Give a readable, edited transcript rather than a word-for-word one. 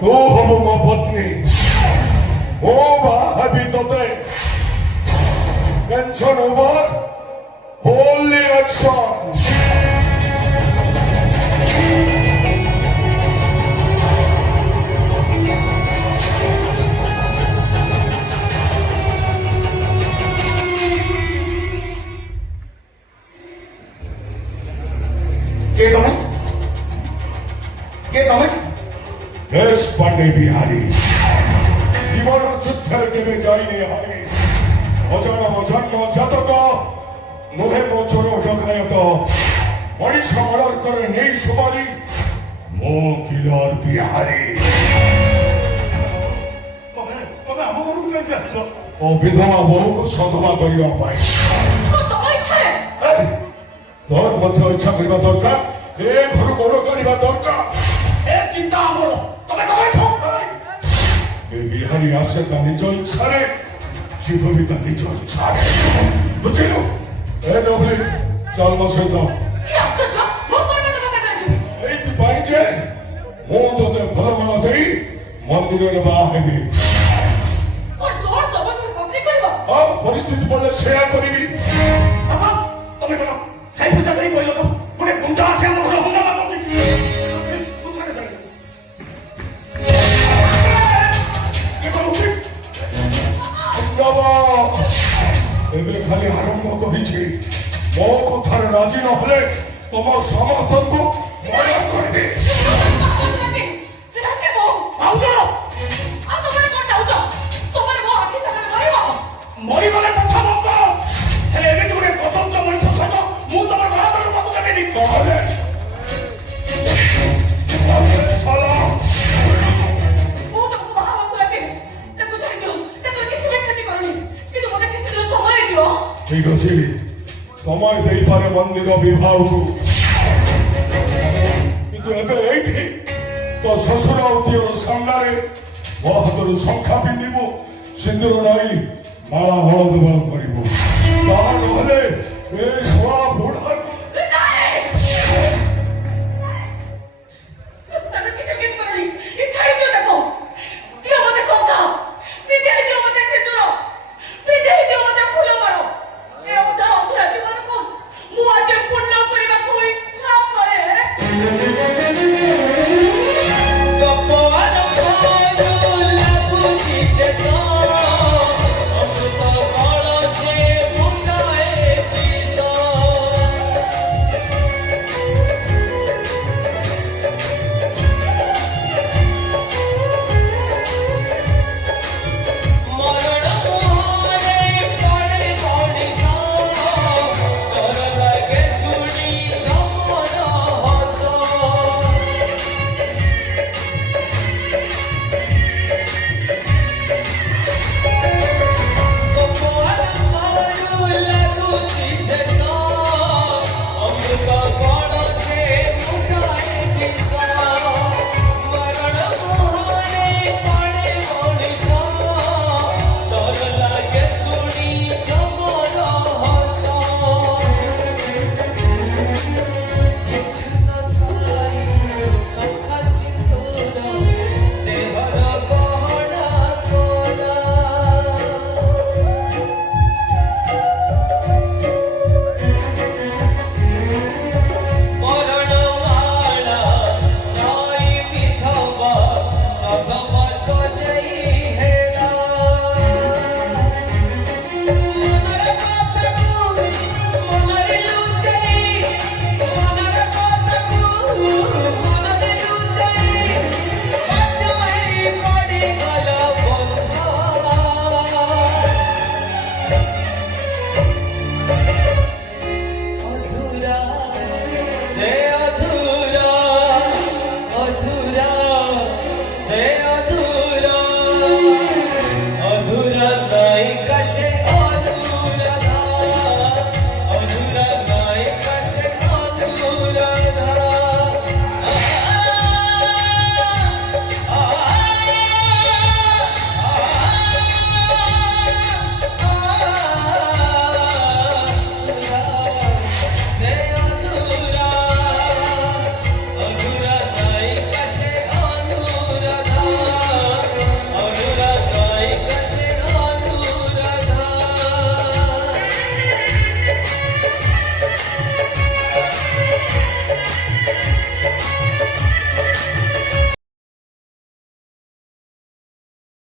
ତୁ ହବୁ ମୋ ପତ୍ନୀ। ମୁଁ ବାହା ହେବି ତତେ। ଟେନସନ୍ ଓଭର, ହୋଲି ଆକ୍ସନ୍। देश पांडे बिहारी जीवन যুদ্ধের কেবে যাইনি হারি। অজানা জন্ম জাতক নুহে মো চোর ডকায়ত মଣିষ মর্ডর করে নেই সুমারি মো কিলর বিহারি। তবে ଆମ ଘରକୁ କେମିତି ଆସିଛ? ଓ ବିଧବା ବହୁକୁ ସଧବା କରିବା ପାଇଁ। ତୋର ମଧ୍ୟ ଇଚ୍ଛା କରିବା ଦରକାର, ଏ ଘରୁ ଗୋଡ଼ କରିବା ଦରକାର। ଏ ଚିନ୍ତା ଆମର ତମେ କମାଇଛ। ଏ ବିହାରୀ ଆସେ ତା ନିଜ ଇଚ୍ଛାରେ, ଯିବ ବି ତା ନିଜ ଇଚ୍ଛାରେ। ବୁଝିଲୁ? ଏ ନହେଲେ ଚାଲ ମୋ ସହିତ। ଏଇଥିପାଇଁ ଯେ ମୁଁ ତୋତେ ଭଲ ମନ ଦେଇ ମନ୍ଦିରରେ ବାହା ହେବି। ଆଉ ପରିସ୍ଥିତି ପଡ଼ିଲେ ସେୟା କରିବି। ତମେ କଣ ସାଇ ପୂଜା ଦେଇ କହିଲ ତ ଗୋଟେ ଗୁଣ୍ଡା ଅଛି ଆମ ଘର ହଙ୍ଗାମା କରୁଛି। ଏବେ ଖାଲି ଆରମ୍ଭ କରିଛି। ମୋ କଥାରେ ରାଜି ନହେଲେ ତମ ସମସ୍ତଙ୍କୁ ମର୍ଡର କରିବି। ମରିଗଲେ କଥା ମନ୍ଦ, ହେଲେ ଏମିତି ଗୋଟେ କଦର୍ଯ୍ୟ ମଣିଷ ସହିତ ମୁଁ ତମର ବାହାଘର ପାଖକୁ ଦେବିନି। ନହେଲେ ଠିକ ଅଛି, ସମୟ ଦେଇପାରେ ମନ୍ଦିର ବିବାହକୁ, କିନ୍ତୁ ଏବେ ଏଇଠି ତୋ ଶ୍ୱଶୁର ଆଉ ଦିଅର ସାମ୍ନାରେ ମୋ ହାତରୁ ଶଙ୍ଖା ପିନ୍ଧିବୁ, ସିନ୍ଦୁର ନାଇ ମାଳା ହଳଦ କରିବୁ। ତା ନହେଲେ ଏ